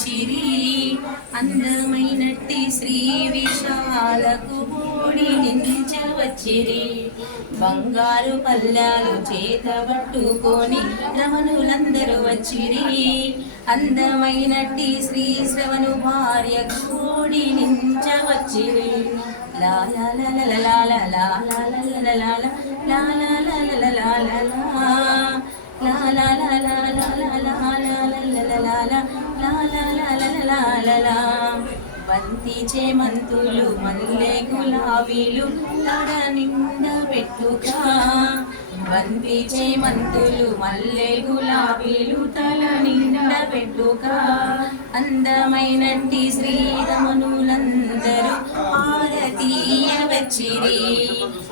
చిరి అందమైనట్టి శ్రీ విశాలకు పూడి నించవచ్చిరి బంగారు పల్లాలు చేత పట్టుకొని రమణులందరూ వచ్చిరి అందమైనట్టి శ్రీ శ్రవణు భార్య కూడి నించవచ్చిరి లాల లాల లాల లాల లాల లాల లాల లాల బంతి చేమంతులు మల్లె గులాబీలు తడ నిండా పెట్టుక బంతి చేమంతులు మల్లె గులాబీలు తల నిండా పెట్టుక అందమైనట్టి శ్రీరమణులందరూ హారతీయ వచ్చిరి.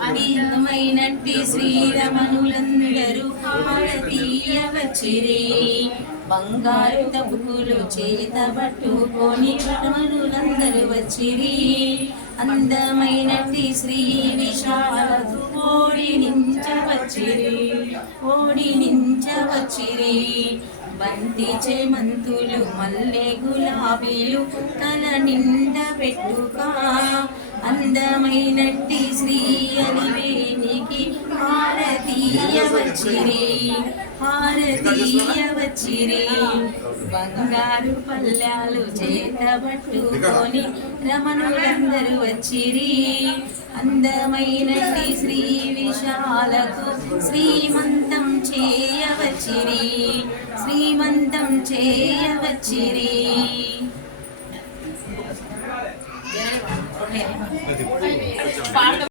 అందమైనట్టి శ్రీరమణులందరూ హారతీయ వచ్చిరి బంగారు తప్పులు చేత పట్టుకొని రమణులందరూ వచ్చిరి. అందమైనట్టి శ్రీ విశాలదు ఓడి నించవచ్చిరి. ఓడి నించవచ్చిరి. బంతి చేమంతులు మల్లె గులాబీలు తల నిండా పెట్టుక. అందమైనట్టి శ్రీ అలివేనికి హారతీయ వచ్చిరి హారతీయ వచ్చిరి బంగారు పల్లాలు చేత పట్టుకొని రమణులందరూ వచ్చిరి. అందమైన శ్రీ విశాలకు శ్రీమంతం చేయవచ్చిరి శ్రీమంతం చేయవచ్చిరి